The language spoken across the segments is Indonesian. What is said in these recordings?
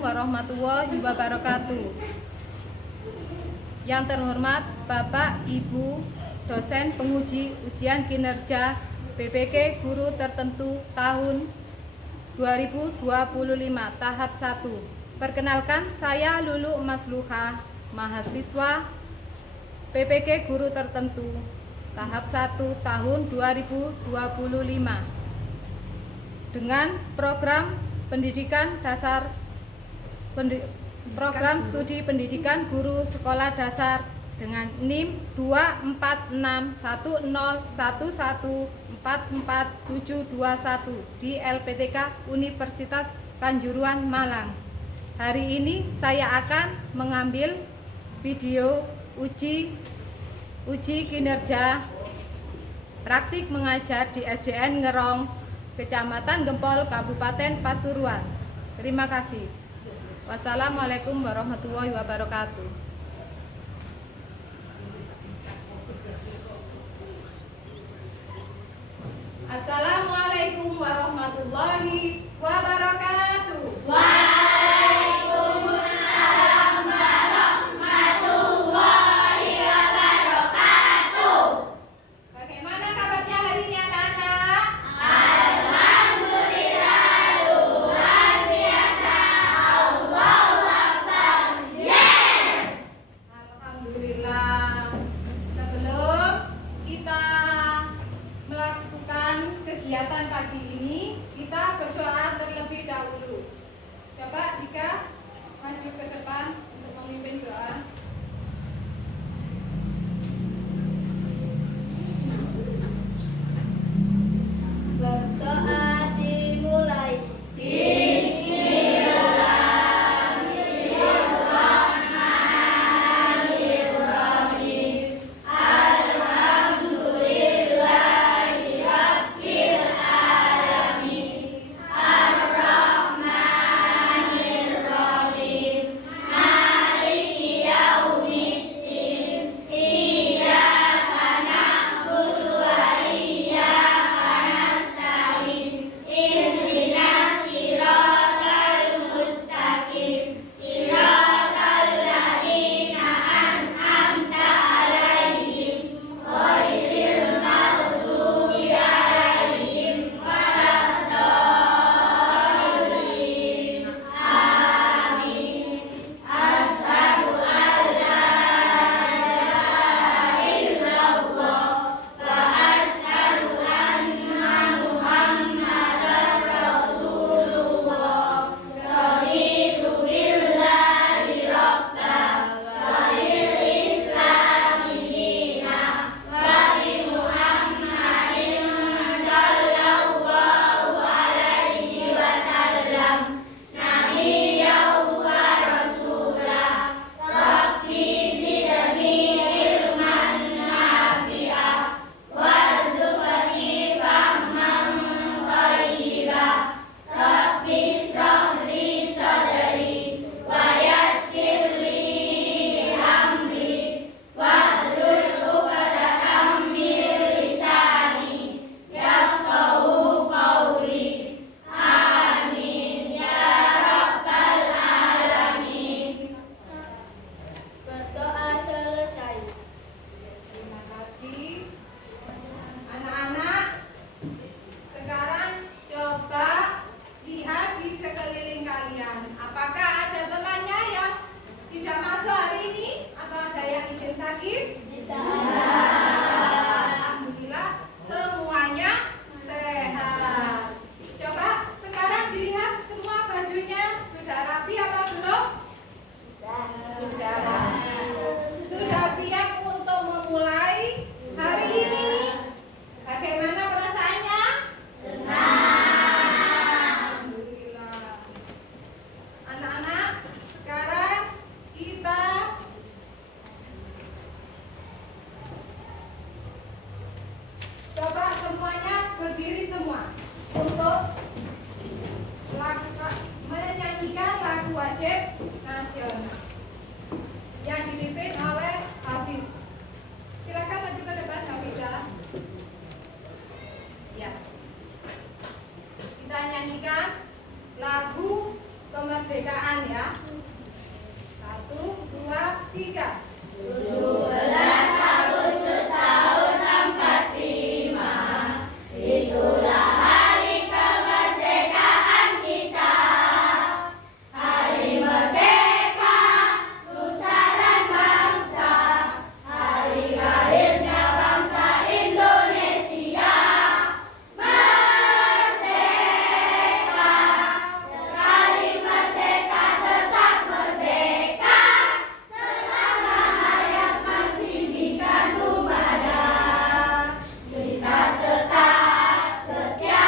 warahmatullahi wabarakatuh. Yang terhormat Bapak Ibu dosen penguji ujian kinerja BPK guru tertentu tahun 2025 tahap 1. Perkenalkan, saya Lulu Masluha, mahasiswa BPK guru tertentu tahap 1 tahun 2025 dengan program pendidikan dasar program studi pendidikan guru sekolah dasar dengan NIM 24611114471 di LPTK Universitas Kanjuruhan Malang. Hari ini saya akan mengambil video uji kinerja praktik mengajar di SDN Ngerong, Kecamatan Gempol, Kabupaten Pasuruan. Terima kasih. Wassalamualaikum warahmatullahi wabarakatuh. Assalamualaikum warahmatullahi wabarakatuh. Waalaikumsalam warahmatullahi wabarakatuh. Bagaimana kabarnya hari ini anak-anak? Alhamdulillah luar biasa. Allahu Akbar. Yes. Alhamdulillah. Sebelum kita melakukan kegiatan pagi ini, kita berdoa terlebih dahulu. Coba Dika maju ke depan untuk memimpin doa. Berdoa dimulai. Bismillahirrahmanirrahim. Alhamdulillahirabbil alamin. Ar-Rahmanirrahim. Maliki yaumiddin. Iyyaka na'budu wa iyyaka nasta'in. Ihdinas siratal mustaqim. Siratal ladzina an'amta 'alaihim ghairil maghdubi 'alaihim waladdallin. Amin. Asyhadu an la ilaha illallah wa asyhadu anna Muhammadar Rasulullah. Raditu billahi rabban wa bil islami dinan wa bi Muhammadin sallallahu alaihi wasallam nabiyyan wa rasulah. Rabbi zidni ilman nafi'ah warzuqni fahman thayyibah. Rabbi ishrah li sadri wa yassir li amri wahlul 'uqdatam min lisani yafqahu qawli. Amin ya rabbal alamin. Berdoa selesai. Terima kasih. Anak-anak, sekarang coba lihat di sekeliling kalian. Apakah ada temannya yang tidak masuk hari ini atau ada yang izin sakit? Alhamdulillah semuanya sehat. Coba sekarang dilihat semua bajunya sudah rapi apa belum? Sudah rapi. Sudah siap untuk memulai hari ini. Bagaimana perasaannya? Alhamdulillah. Anak-anak, sekarang kita coba semuanya berdiri semua untuk menyanyikan lagu wajib nasional yang dipimpin oleh Hafiz. Silakan maju ke depan Hafizah. Ya. Kita nyanyikan lagu kemerdekaan kemerdekaan ya. 1, 2, 3. 17 Agustus tahun 45, itulah hari kemerdekaan kita. Hari merdeka, nusa dan bangsa, hari lahirnya bangsa Indonesia. Merdeka, sekali merdeka tetap merdeka, selama hayat masih dikandung badan. Kita tetap setia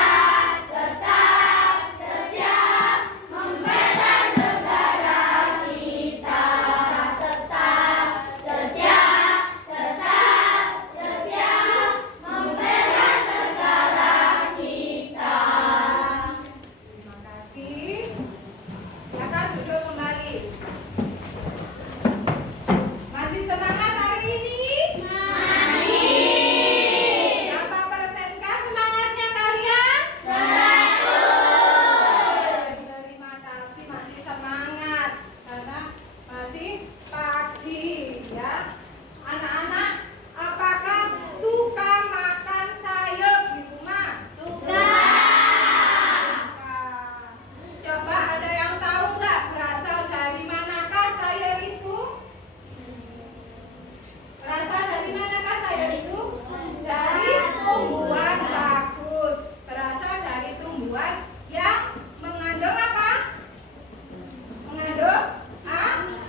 membela negara kita. Tetap setia membela negara kita. Terima kasih. Silakan duduk kembali. Masih semangat hari ini? Masih. Berapa persenkah semangatnya kalian? 100. Terima kasih masih semangat karena masih pagi ya. Anak-anak, apakah suka makan sayur di rumah? Suka. Coba ada yang tahu nggak berasal dari manakah sayur itu? Berasal dari manakah sayur itu? Dari tumbuhan. Bagus. Berasal dari tumbuhan yang mengandung apa? Mengandung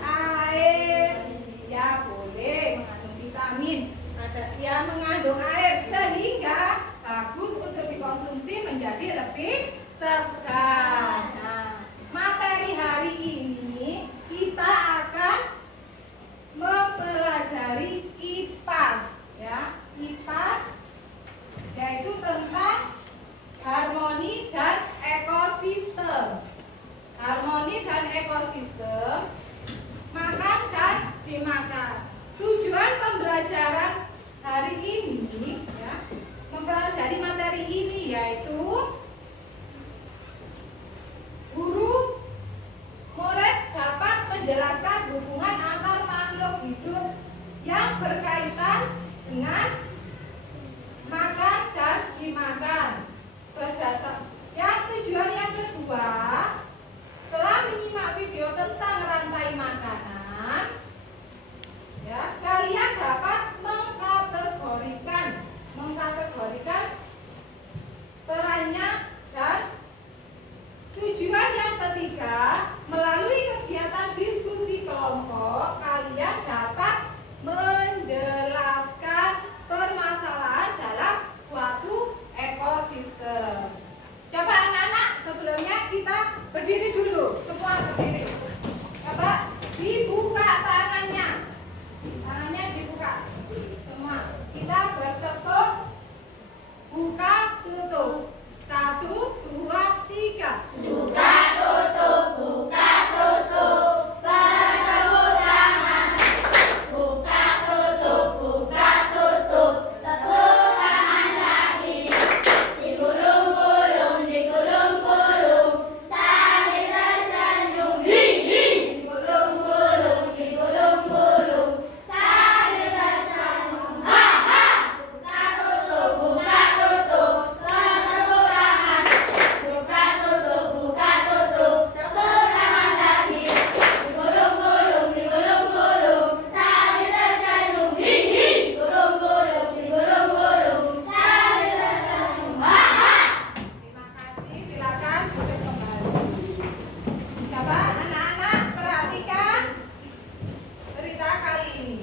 air. Ya boleh mengandung vitamin. Dia mengandung air sehingga bagus untuk dikonsumsi menjadi lebih segar. Nah, materi hari ini kita akan mempelajari IPAS ya. IPAS yaitu tentang harmoni dan ekosistem. Harmoni dan ekosistem, makan dan dimakan. Tujuan pembelajaran hari ini ya, mempelajari materi ini yaitu guru murid dapat menjelaskan hubungan antar makhluk hidup yang berkaitan dengan makan dan dimakan. Tujuan yang kedua, setelah menyimak video tentang rantai makanan, ya, kalian dapat mengkategorikan perannya. Dan tujuan yang ketiga, melalui kegiatan diskusi kelompok, kalian dapat menjelaskan permasalahan dalam suatu ekosistem. Coba anak-anak, sebelumnya kita berdiri dulu, semua berdiri. Coba dibuka tangannya. Tangannya dibuka. Semua. Kita bertepuk. Buka, tutup. 1, 2, 3. Buka tutup, bertepuk tangan. Buka tutup, tepuk tangan lagi. Digulung-gulung, sambil tersenyum. Digulung-gulung, sambil tersenyum. Ha ha. Buka tutup, bertepuk tangan. Buka tutup, tepuk tangan lagi. Digulung-gulung, sambil tersenyum. Digulung-gulung, sambil tersenyum. Ha ha. Terima kasih, silakan duduk kembali. Coba anak-anak perhatikan cerita kali ini.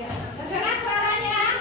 Ya, terdengar suaranya?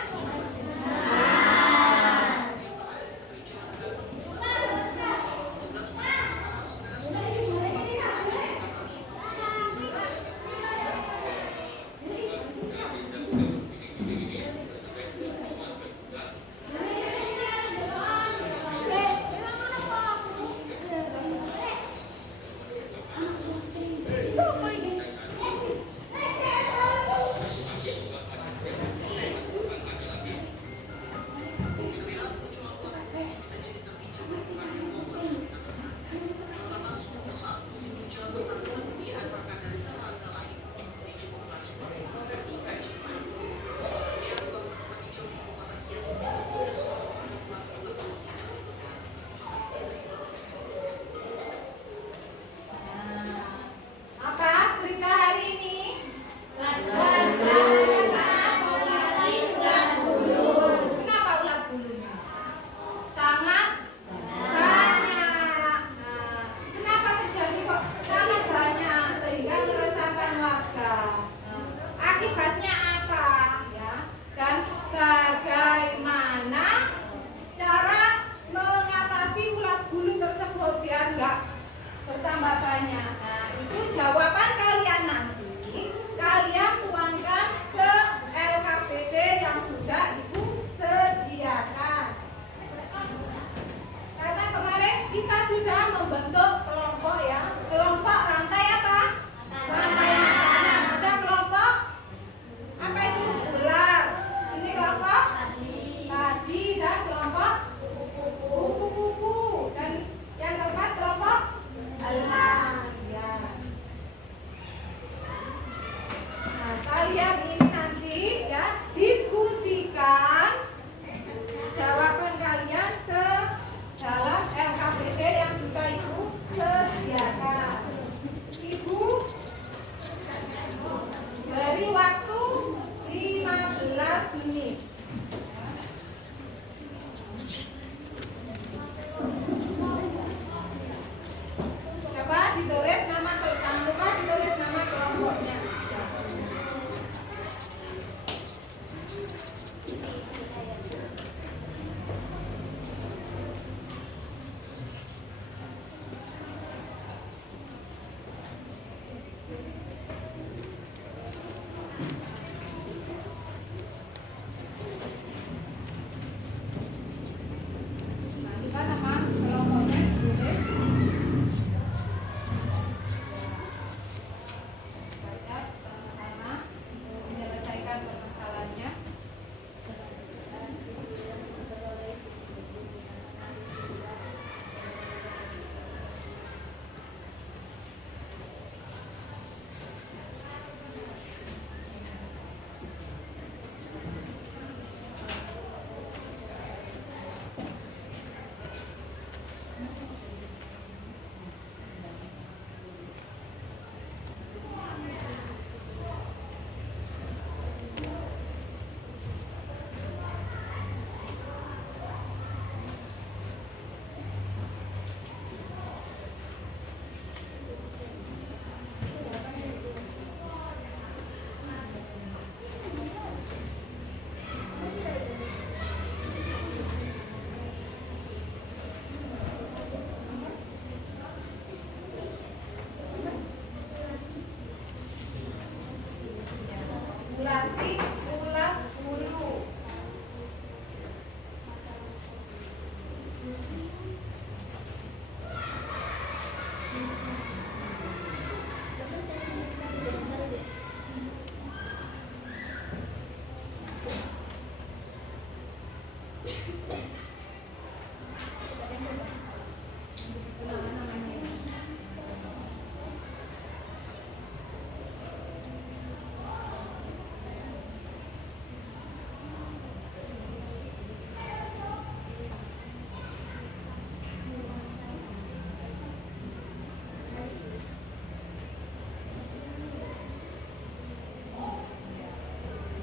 Coba ditulis nama, jangan lupa ditulis nama kelompoknya. Jangan lupa nama kelompoknya ditulis. Baca sama-sama untuk menyelesaikan permasalahannya. Populasi ulat bulu.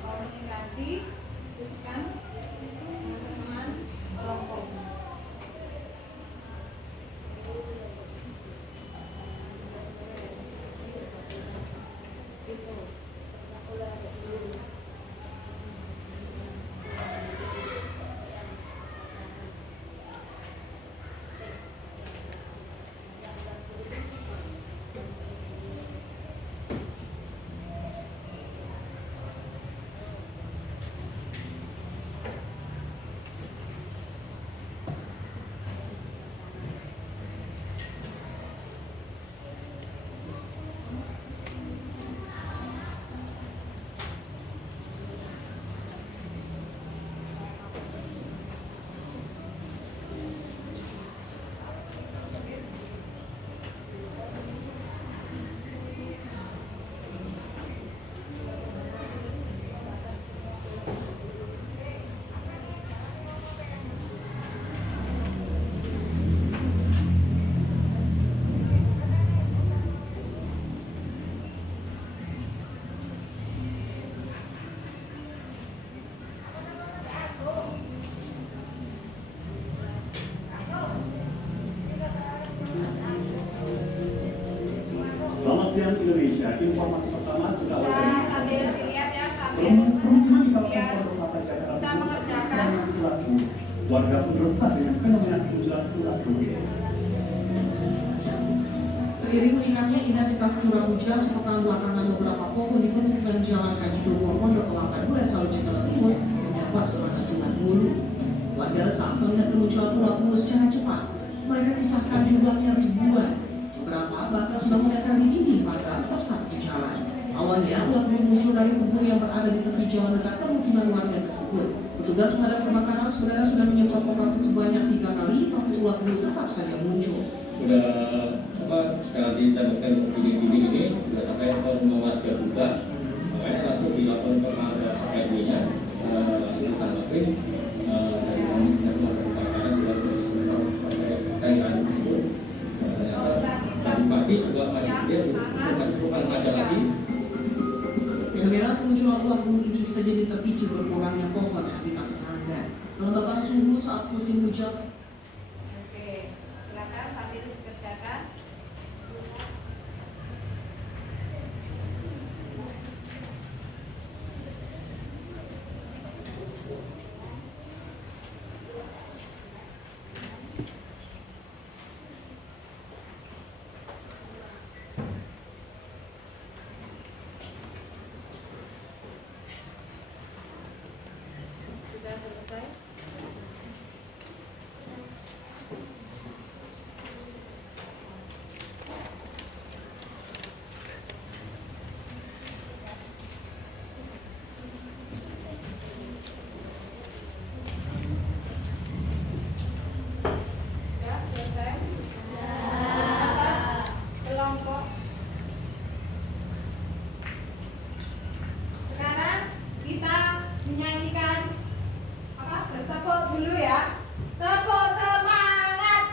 Komunikasi, diskusikan dengan teman-teman kelompok. Selamat siang Indonesia. Informasi pertama juga Bisa sambil dilihat ya, sambil biar bisa mengerjakan. Warga pun resah dengan fenomena kemunculan ulat bulu. Seiring meningkatnya intensitas curah hujan sepekan belakangan, beberapa pohon di permukiman Jalan Kaji Dogor Pondok Kelapa Duresal Jakarta Timur mendapat serangan ulat bulu. Warga resah melihat kemunculan ulat bulu secara cepat. Mereka pisahkan jumlahnya ribuan. Beberapa bahkan sudah menempel di dinding pagar serta di jalan. Awalnya ulat bulu muncul dari kubur yang berada di tepi jalan dekat permukiman warga tersebut. Petugas pemadam kebakaran sebenarnya sudah menyemprot operasi sebanyak 3 kali, tapi ulat bulu tetap saja muncul. Sudah sekali ditemukan dinding ini sudah sampai ke rumah warga juga, makanya langsung dilakukan pemadaman langsung ditanggapi dari pemadam kebakaran juga sampai cairan tersebut. Tadi pagi juga masih bukan ada lagi. Fenomena kemunculan ulat bulu ini bisa jadi semakin terpicu berkurangnya pohon yang dipasangkan. Kelembapan suhu saat musim hujan. Oke, silakan sambil dikerjakan. Sudah selesai? Sudah selesai? Kelompok. Sekarang kita menyanyikan apa? Bertepuk dulu ya. Tepuk semangat.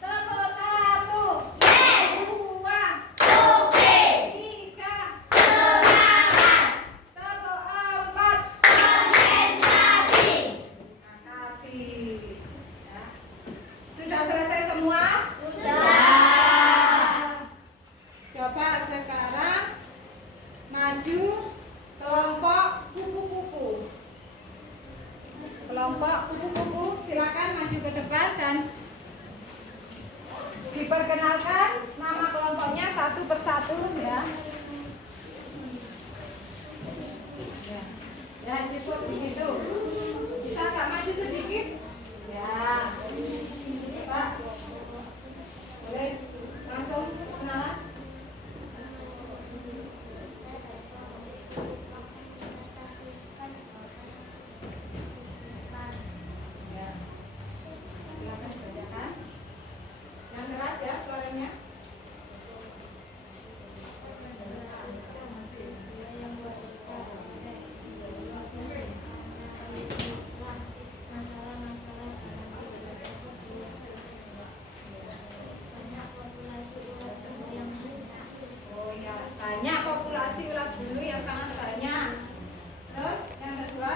Tepuk 1, 2, 3, tepuk 4. Makasih. Ya. Sudah selesai semua? Coba sekarang maju kelompok kupu-kupu. Kelompok kupu-kupu silakan maju ke depan dan diperkenalkan nama kelompoknya satu persatu ya. Ya, cukup di situ. Bisa agak maju sedikit? Ya. Pak. Boleh langsung kenalan? Ya. Silakan dikerjakan. Yang keras ya suaranya. Oh ya, banyak populasi ulat bulu yang sangat banyak. Terus yang kedua,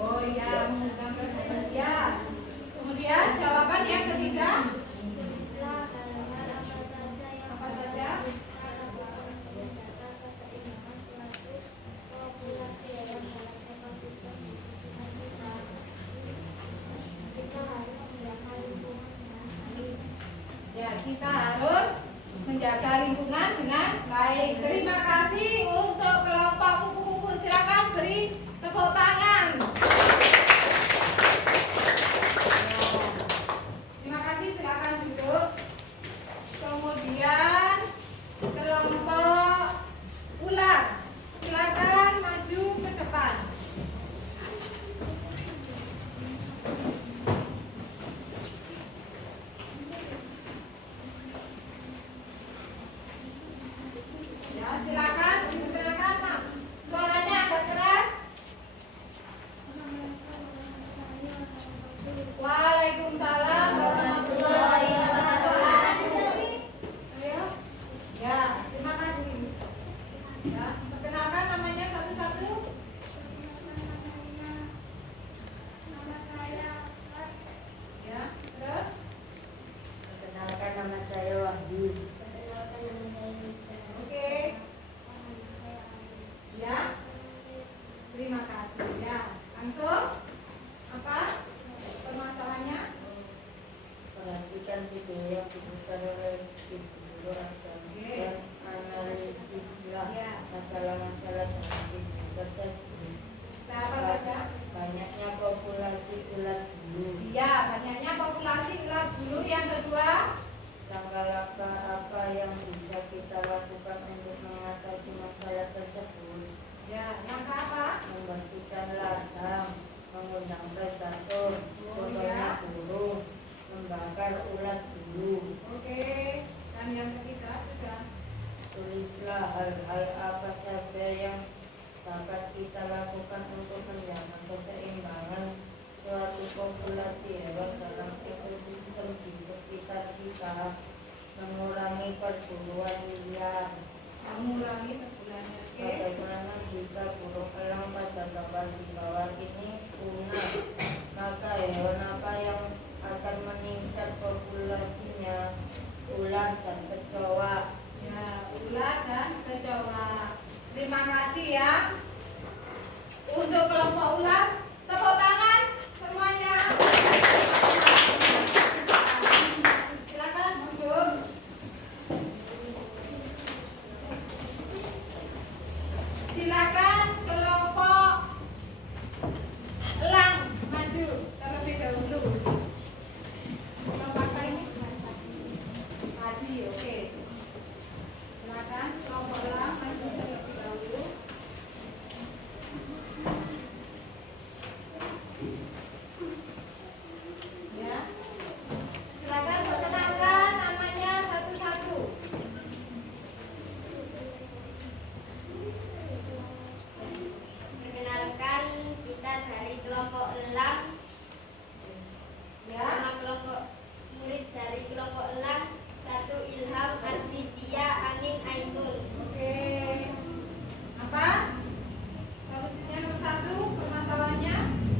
oh ya, mengundang berbahagia. Kemudian jawaban yang ketiga, apa saja? Ya, kita harus menjaga lingkungan dengan baik. Terima kasih untuk kelompok kupu-kupu. Silakan beri tepuk tangan. Ya. Terima kasih, silakan duduk. Kemudian kelompok ular. Silakan maju ke depan. Ya, silakan diperkenalkan, Pak. Suaranya agak keras. Waalaikumsalam warahmatullahi wabarakatuh. Ayo. Ya, terima kasih. Ya, perkenalkan namanya satu-satu. Ya, terus. Perkenalkan nama saya Wahyu. Oke. Ya. Terima kasih. Ya, langsung. Apa permasalahannya? Perhatikan video yang diputar oleh ibu dan analisislah Ya. masalah-masalah yang terjadi. Nah, apa saja? Banyaknya populasi ulat bulu. Iya, banyaknya populasi ulat bulu. Yang kedua, Langkah-langkah apa yang bisa kita lakukan untuk mengatasi masalah tersebut? ya, langkah apa? Membersihkan ladang, mengundang predator, Oh, kotornya ya. burung, membakar ulat bulu. Oke. Dan yang ketiga sudah. Tulislah puluhan miliar. Mengurangi tebulannya. Oke. Bagaimana jika burung elang pada gambar di bawah ini punah? Maka hewan apa yang akan meningkat populasinya? Ular dan kecoa. Ya, ular dan kecoa. Terima kasih ya. Untuk kelompok ular, tepuk tangan semuanya. Silakan duduk. Silakan kelompok elang maju terlebih dahulu. Kelompok apa ini? Padi, oke. Silakan kelompok elang maju terlebih dahulu. Ya. Silakan perkenalkan namanya satu-satu. Perkenalkan, kita dari kelompok elang. Ya. Nama kelompok murid dari kelompok elang: 1 Ilham, Advidia, Anin, Ainun. Oke. Apa? Solusinya nomor 1, permasalahannya.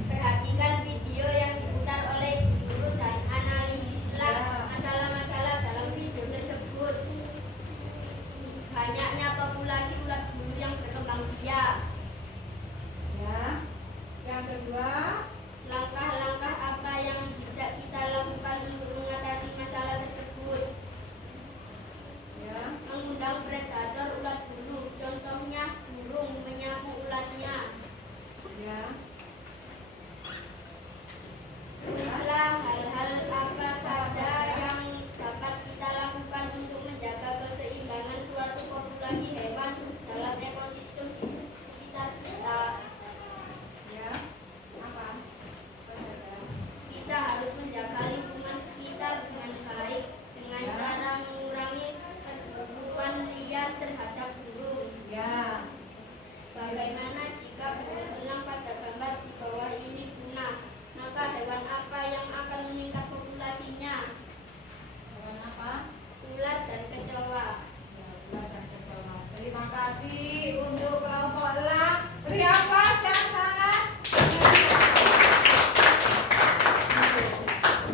Perhatikan video yang diputar oleh guru dan analisislah Ya. masalah-masalah dalam video tersebut. Banyaknya populasi ulat bulu yang berkembang biak. Ya. Yang kedua, Langkah-langkah apa yang bisa kita lakukan untuk mengatasi masalah tersebut? ya. Mengundang predator ulat bulu, contohnya burung, menyapu ulatnya. Ya. Tulislah hal-hal apa saja yang dapat kita lakukan untuk menjaga keseimbangan suatu populasi hewan dalam ekosistem di sekitar kita. Ya. Apa? Apa saja? Kita harus menjaga lingkungan sekitar dengan baik dengan Ya. cara mengurangi perburuan liar terhadap burung. Ya. Bagaimana jika burung elang pada gambar di bawah ini punah? Maka hewan apa yang akan meningkat populasinya? Hewan apa? Ular dan kecoa. Ya, ular dan kecoa. Terima kasih untuk kelompok elang. Beri aplaus yang sangat.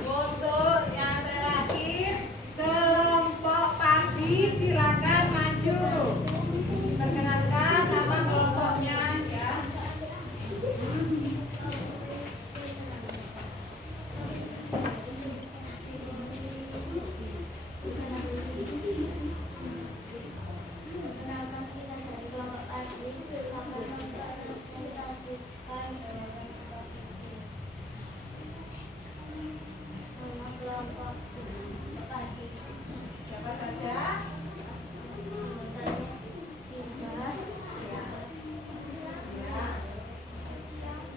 Untuk yang terakhir, kelompok padi, silakan maju. Perkenalkan nama kelompoknya ya. Mengenalkan kita dari kelompok padi, kelompok merepresentasikan nama kelompok padi. Siapa saja? Anggotanya 3, Ya. Ya.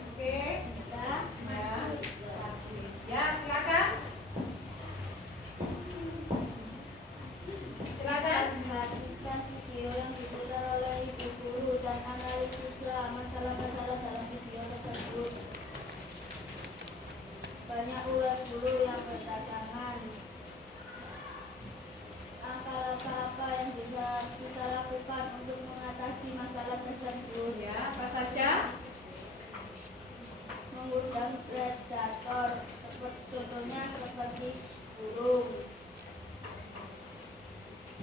Oke. kita Ya. Ya, silakan. Silakan. perhatikan video yang diputar oleh ibu guru dan analisislah masalah-masalah dalam video tersebut. Banyak ulat bulu yang berdatangan. Langkah-langkah apa yang bisa kita lakukan untuk mengatasi masalah tersebut? Ya, apa saja? Mengundang predator, contohnya seperti burung.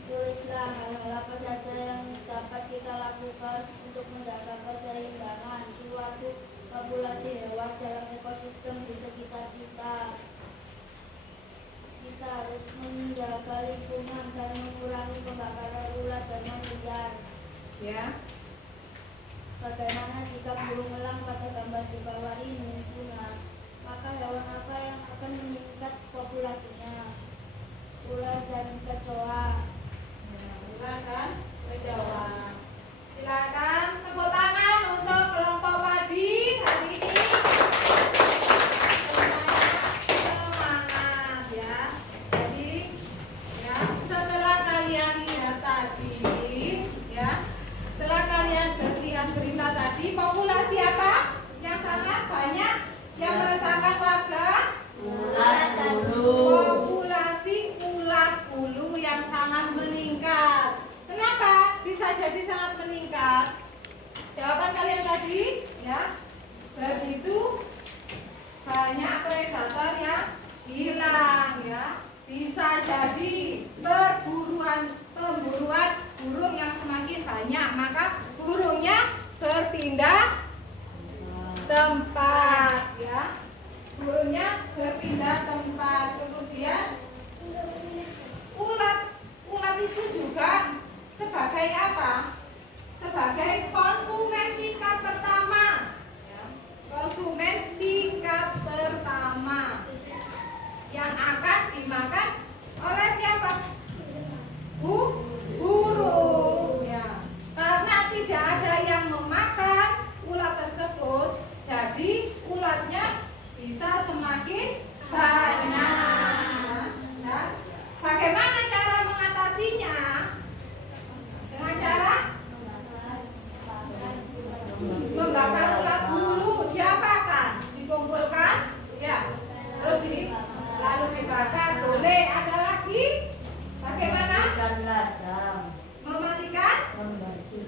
Tulislah hal-hal apa saja yang dapat kita lakukan untuk menjaga keseimbangan suatu populasi hewan dalam ekosistem di sekitar kita. Kita harus menjaga lingkungan dan mengurangi pembakaran ulat dan liar. Ya. Bagaimana jika burung elang pada gambar di bawah ini punah? Maka hewan apa yang akan meningkat populasinya? Ular dan kecoa. Ya, ular dan kecoa. Silakan tepuk tangan untuk kelompok padi hari ini. Semangat ya. Jadi ya, setelah kalian lihat tadi ya, setelah kalian lihat berita tadi, populasi apa yang sangat banyak yang meresahkan warga? Ulat dan Populasi ulat bulu yang sangat meningkat. ya. Begitu banyak predator yang hilang ya. Bisa jadi pemburuan burung yang semakin banyak, maka burungnya berpindah tempat ya. Burungnya berpindah tempat. Kemudian ulat itu juga sebagai apa? Sebagai konsumen tingkat pertama ya. Konsumen tingkat pertama yang akan dimakan oleh siapa? Burung ya. Karena tidak ada yang memakan ulat tersebut, jadi ulatnya bisa semakin banyak ya. Dan bagaimana cara mengatasinya? Dengan cara membakar ulat bulu, diapakan? Dikumpulkan ya. Terus ini lalu dibakar, boleh. Ada lagi bagaimana? Mematikan,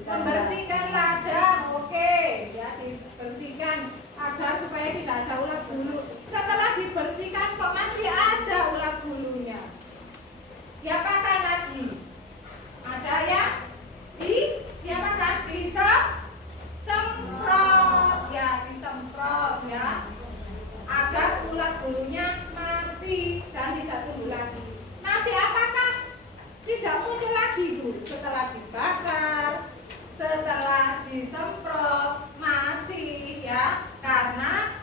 membersihkan ladang. Oke ya, dibersihkan agar supaya tidak ada ulat bulu. Setelah dibersihkan kok masih ada ulat bulunya, diapakan lagi? Ada yang diapakan? Disemprot ya, disemprot ya, agar ulat bulunya mati dan tidak tumbuh lagi. Nanti apakah tidak muncul lagi Bu? Setelah dibakar, setelah disemprot masih ya, karena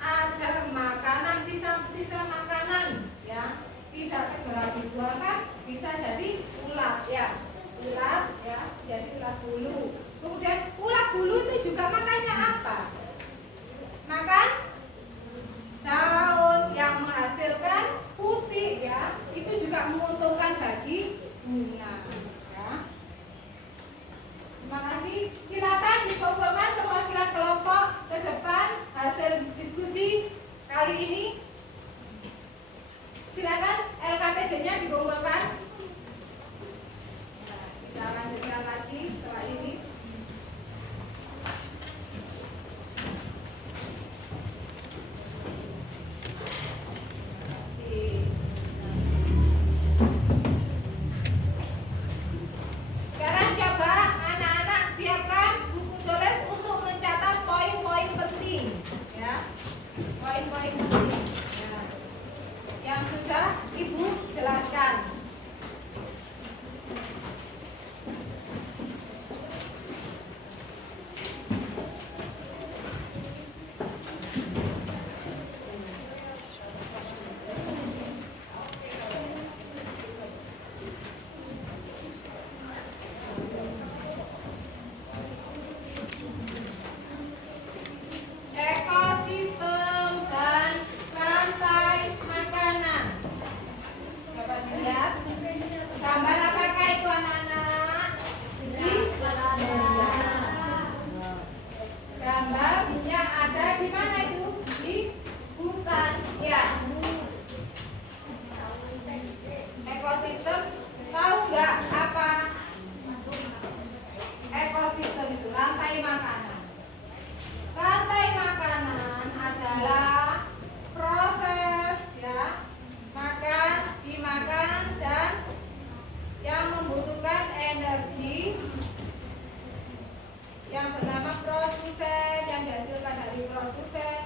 ada makanan, sisa makanan ya, tidak segera dibuangkan, bisa jadi ulat ya, jadi ulat bulu. Kemudian ulat bulu itu juga makannya apa? Makan daun yang menghasilkan putih ya, itu juga menguntungkan bagi bunga ya. Terima kasih. Silakan dikumpulkan perwakilan kelompok ke depan hasil diskusi kali ini. Silakan LKPD-nya dikumpulkan. Kita lanjutkan lagi setelah ini. Sekarang coba anak-anak siapkan buku tulis untuk mencatat poin-poin penting ya. Poin-poin penting ya, yang sudah Ibu jelaskan. Ekosistem dan rantai makanan. Dapat dilihat gambar apakah itu anak-anak? Gambar yang ada di mana itu? Di hutan ya. Ekosistem, tahu nggak apa ekosistem itu? Rantai makanan. Rantai makanan adalah proses ya, makan, dimakan, dan yang membutuhkan energi yang bernama produsen, yang dihasilkan dari produsen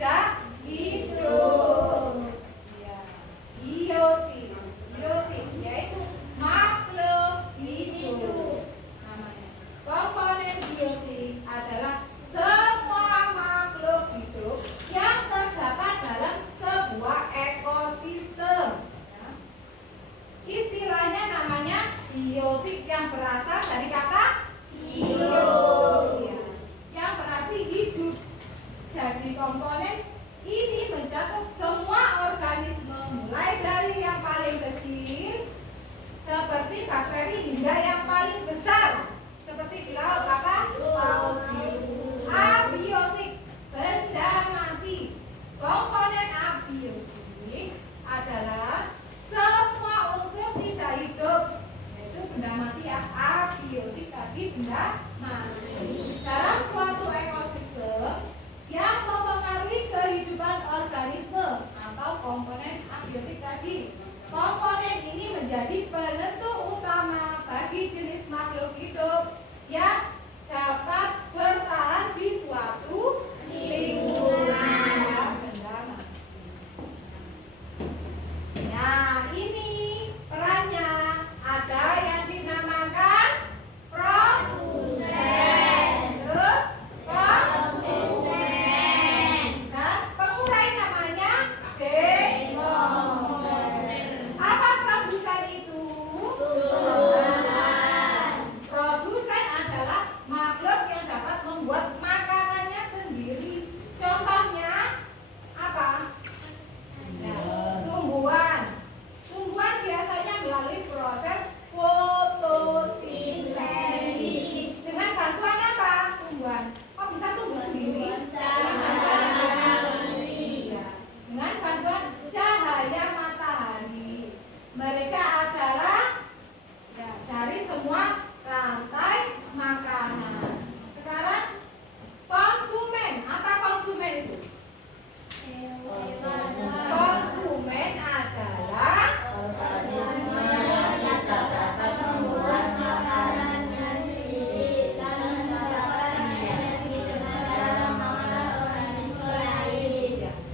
tidak hidup. Ya, biotik, yaitu makhluk hidup. Namanya. Komponen biotik adalah semua makhluk hidup yang terdapat dalam sebuah ekosistem. Ya. Istilahnya namanya biotik yang berasal dari kata bio, ya, yang berarti hidup. Jadi komponen ini mencakup semua organisme mulai dari yang paling kecil seperti bakteri hingga yang paling besar seperti di laut apa? Paus biru. Abiotik, benda mati. Komponen abiotik adalah semua unsur tidak hidup, yaitu benda mati ya. Abiotik tadi benda mati. Dalam suatu ekosistem yang mempengaruhi kehidupan organisme atau komponen abiotik tadi. Komponen ini menjadi penentu utama bagi jenis makhluk hidup yang dapat bertahan di suatu lingkungan ya, benda mati. Nah, ini perannya ada yang dinamakan produsen, terus konsumen, dan pengurai namanya dekonsumen. Apa produsen itu? Produsen adalah makhluk yang dapat membuat makanannya sendiri. Contohnya apa? Nah, tumbuhan. Tumbuhan biasanya melalui proses fotosintesis. Dengan bantuan apa? Tumbuhan. Kok bisa tumbuh sendiri? Ya, dengan bantuan cahaya matahari. Mereka adalah ya, dari semua rantai makanan. Sekarang konsumen. Apa konsumen itu? Konsumen adalah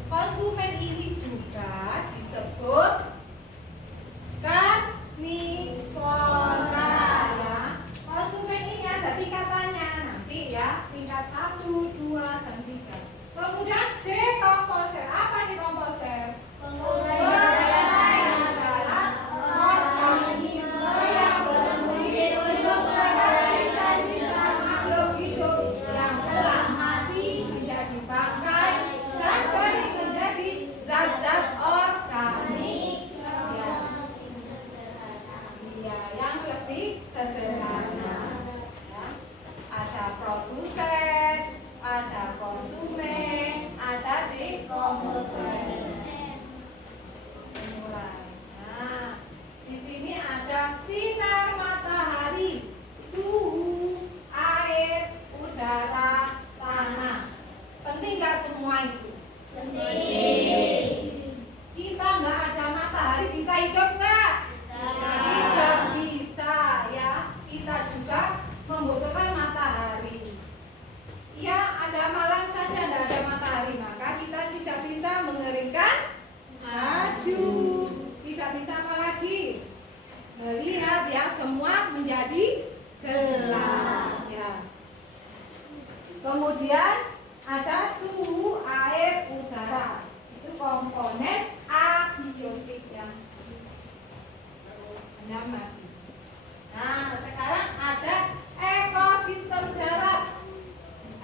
konsumen ini juga disebut karnivora ya. Konsumen ini ada tingkatannya nanti ya, tingkat 1, 2, dan 3. Kemudian dekomposer. Apa dekomposer? Adalah organisme yang berfungsi untuk menghasilkan sisa makhluk hidup yang telah mati menjadi bangkai dan balik menjadi zat-zat organik ya, yang lebih sederhana ya. Ada produsen, ada konsumen, ada dekomposer. Nah, di sini ada sinar matahari, suhu, air, udara, tanah. Penting nggak semua itu? Kita nggak ada matahari bisa hidup nggak? Tidak bisa ya. Kita juga membutuhkan matahari. Ya, ada malam saja tidak ada matahari, maka kita tidak bisa mengeringkan baju, tidak bisa apa lagi melihat ya, semua menjadi gelap ya. Kemudian ada suhu, air, udara. Itu komponen abiotik yang benda mati. Nah, sekarang ada ekosistem darat.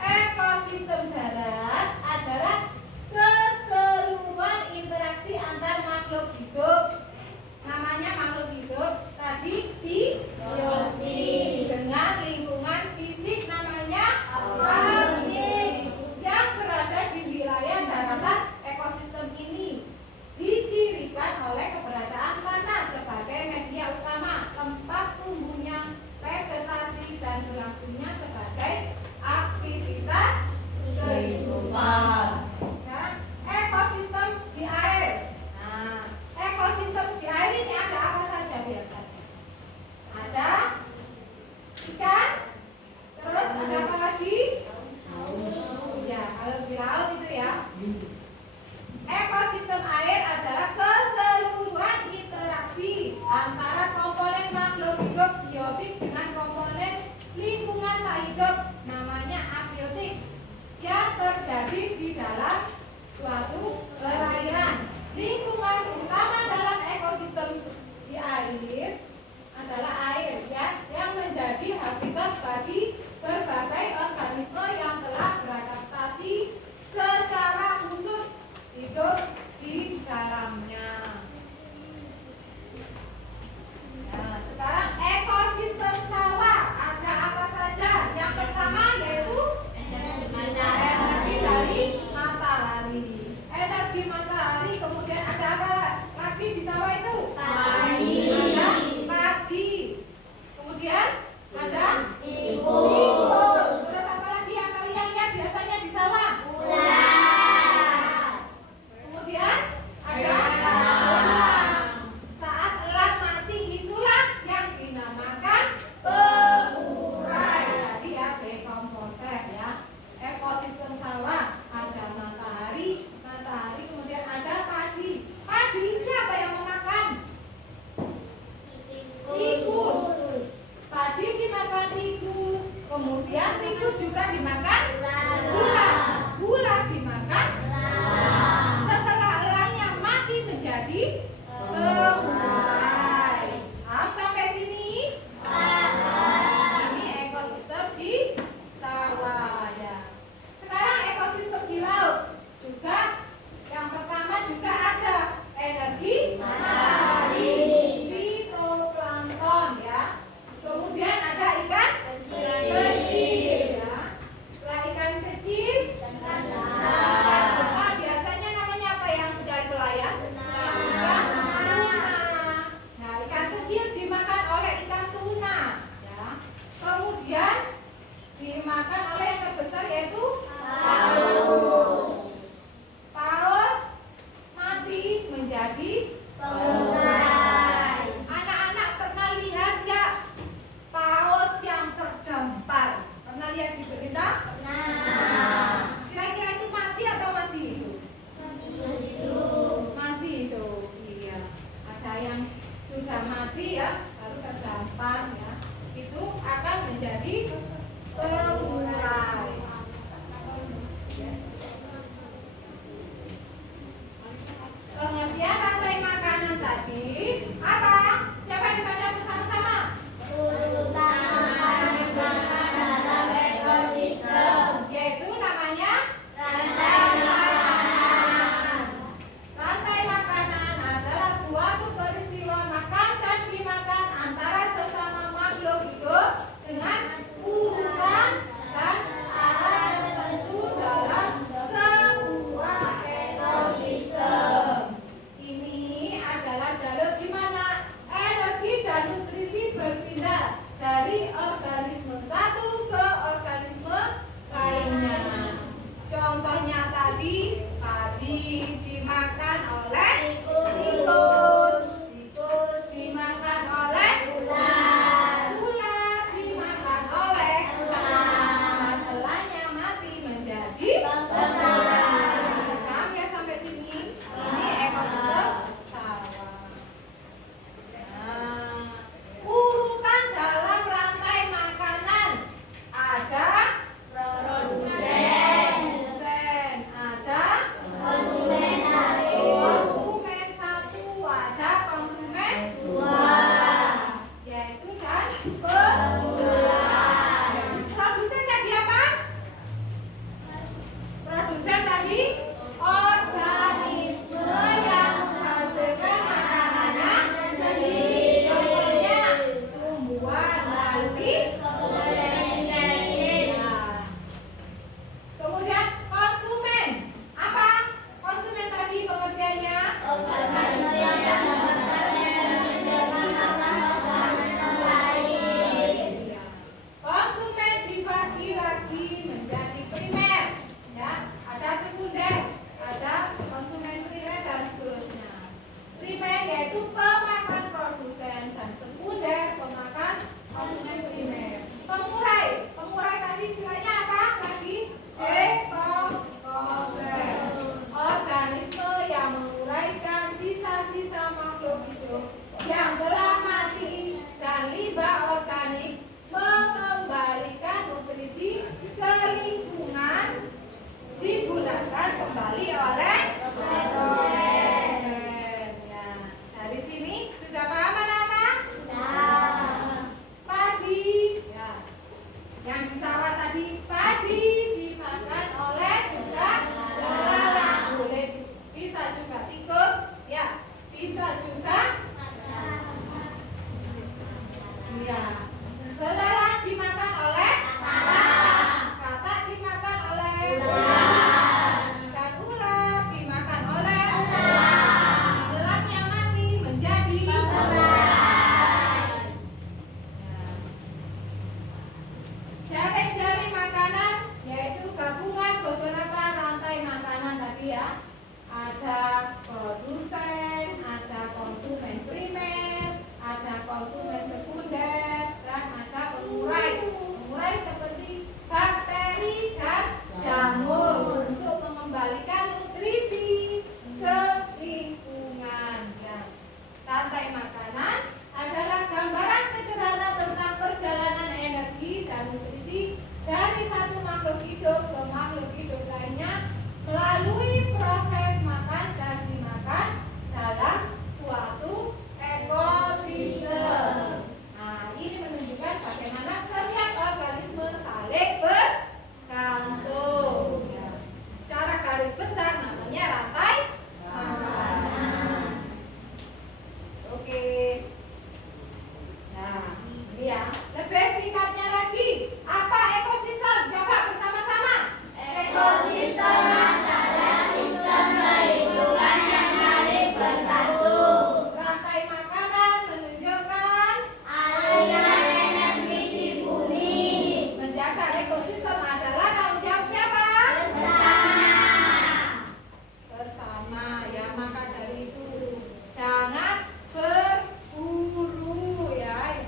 Ekosistem darat adalah keseluruhan interaksi antar makhluk hidup. Namanya makhluk hidup tadi biotik. Dengan lingkungan fisik namanya abiotik yang berada ada produsen, ada konsumen primer, ada konsumen sekunder, dan ada pengurai. Pengurai seperti bakteri dan jamur untuk mengembalikan nutrisi ke lingkungan. Ya. Rantai makanan adalah gambaran sederhana tentang perjalanan energi dan nutrisi dari satu makhluk hidup ke makhluk hidup lainnya melalui proses makan dan dimakan dalam suatu ekosistem. Nah, ini menunjukkan bagaimana setiap organisme saling bergantung. Ya. Secara garis besar namanya rantai makanan. Oke. Nah, ini ya. Lebih singkatnya lagi, apa ekosistem? Coba bersama-sama. Ekosistem adalah sistem kehidupan yang saling bergantung. Rantai makanan menunjukkan Aliran energi di bumi menjaga ekosistem adalah tanggung jawab siapa? Bersama. Ya, maka dari itu jangan berburu ya.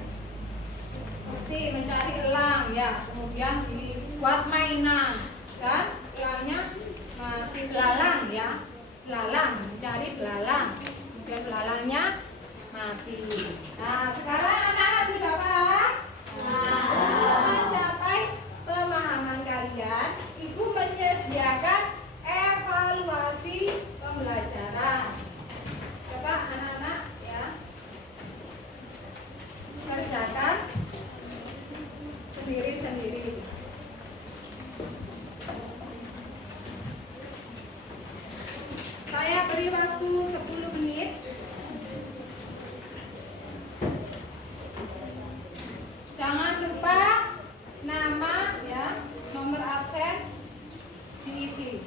Seperti mencari elang ya, kemudian dibuat mainan dan elangnya mati belalang ya. Belalang, mencari belalang. Kemudian belalangnya mati. Nah, sekarang anak-anak sudah paham? Untuk mencapai pemahaman kalian, Ibu menyediakan evaluasi pembelajaran. Coba anak-anak ya kerjakan sendiri-sendiri. Saya beri waktu 10 menit. Jangan lupa nama ya, nomor absen diisi.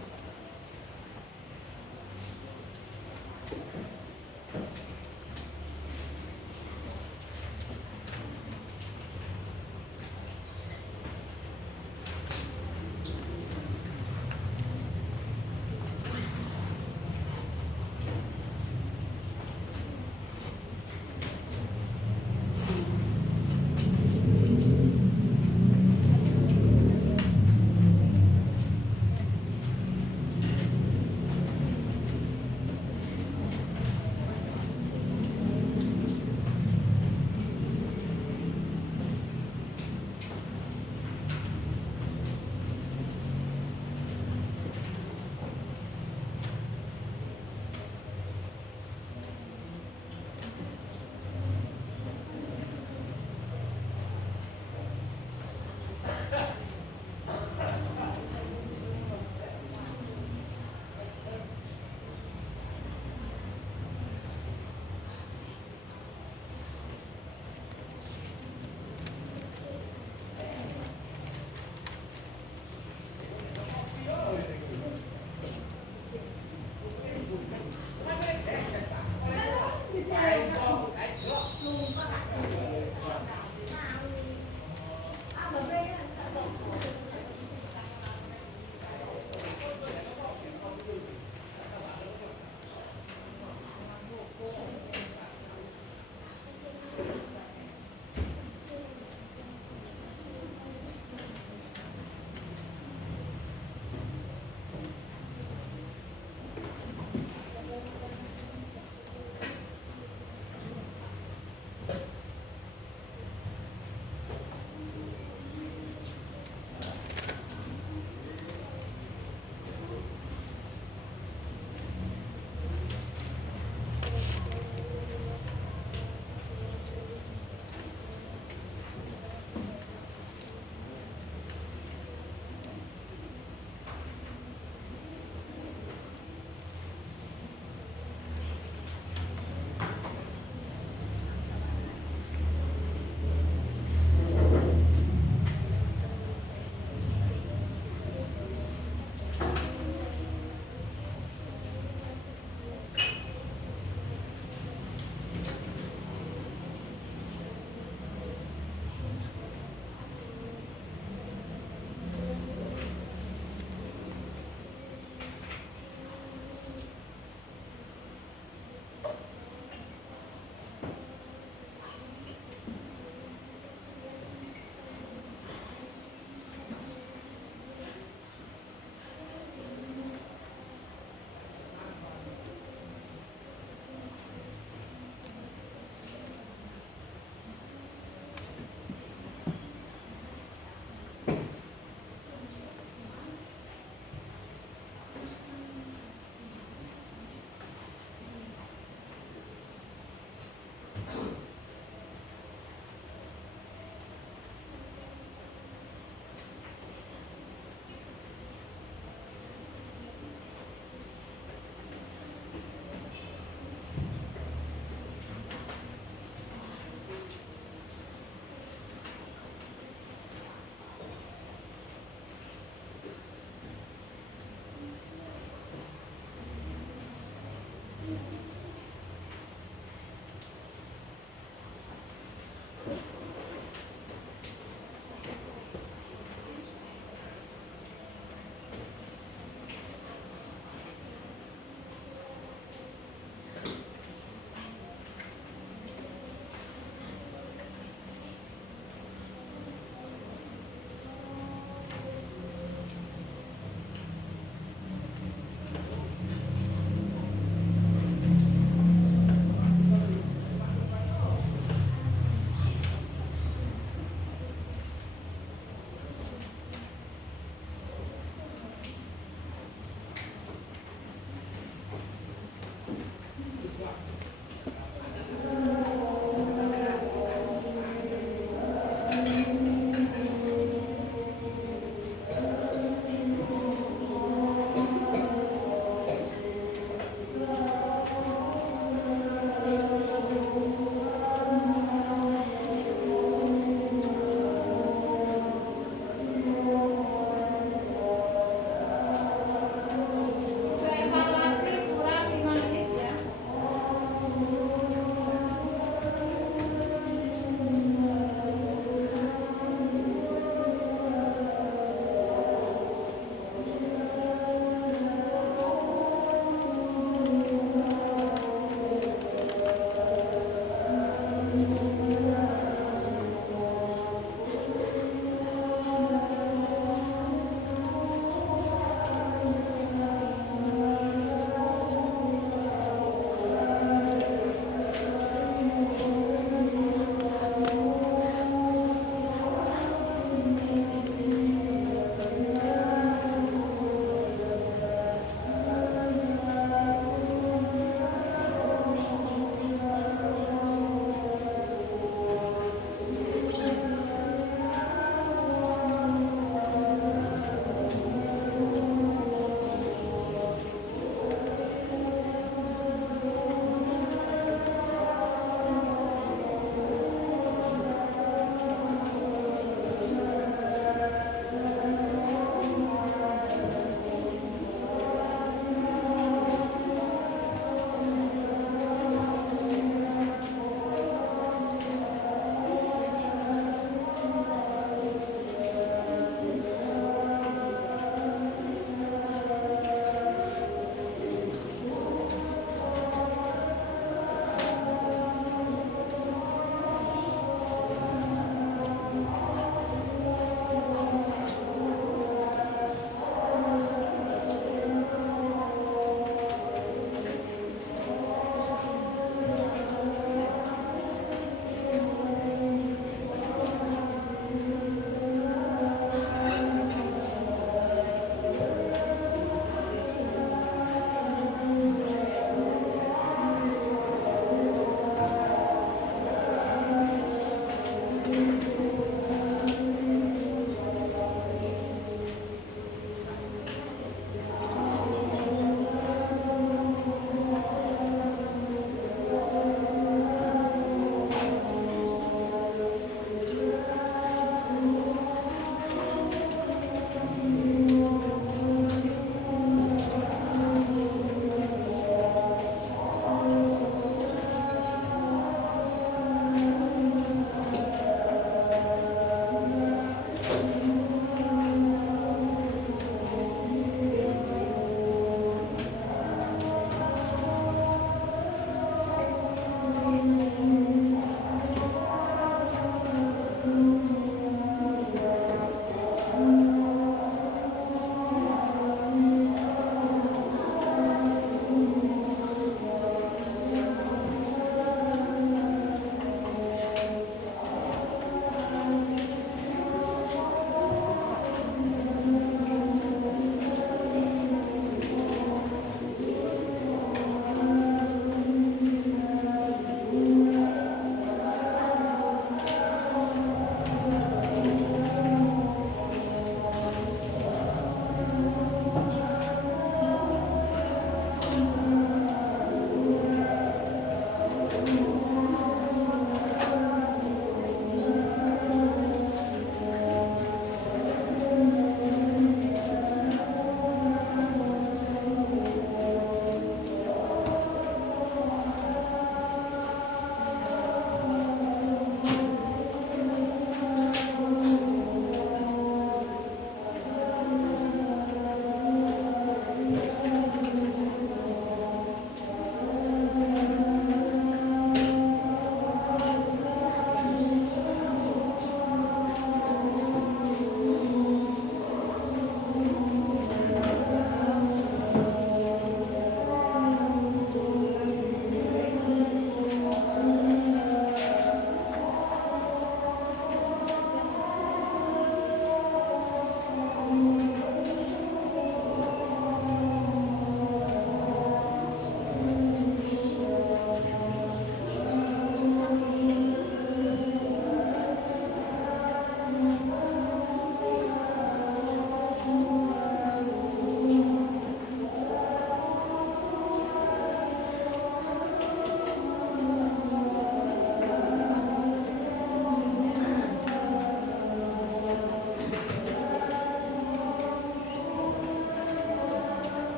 Untuk evaluasi kurang 5 menit ya.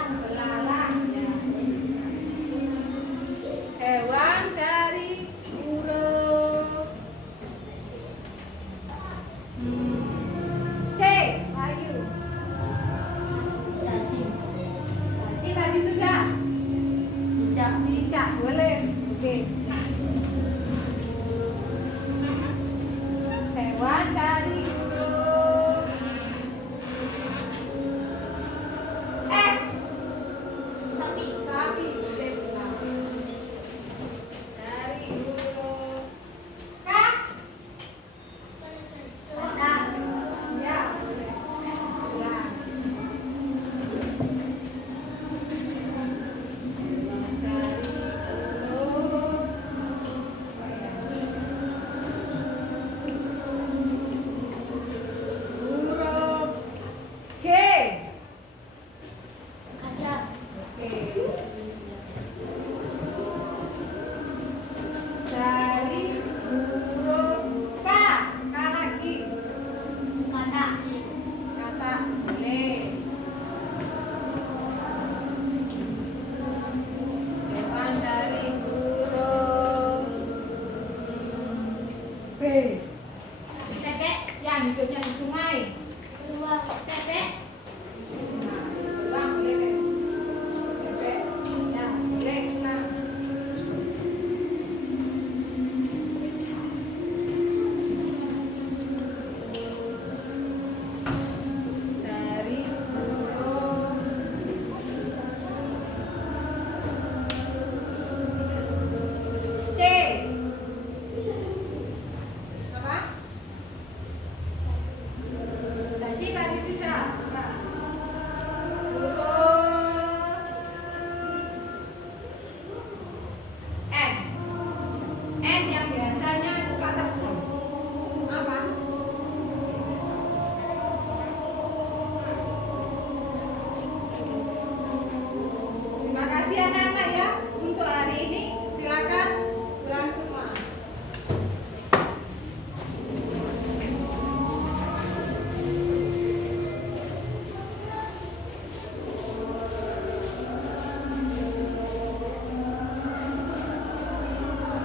Belalang ya. Hewan dari huruf C. Ayu. Cacing tadi sudah. Cicak boleh. Oke. Hewan dari huruf S. Sapi boleh. Dari huruf K. Ya, boleh. Ya. Dari huruf huruf G. Oke. Dari huruf K. K lagi. Kata boleh. Hewan dari huruf B. Yang hidupnya di sungai. Beruang boleh guys. Bebek. Ya, boleh. Nah. Dari huruf C. Apa? Cacing tadi sudah. Nah. Huruf N. N yang biasa.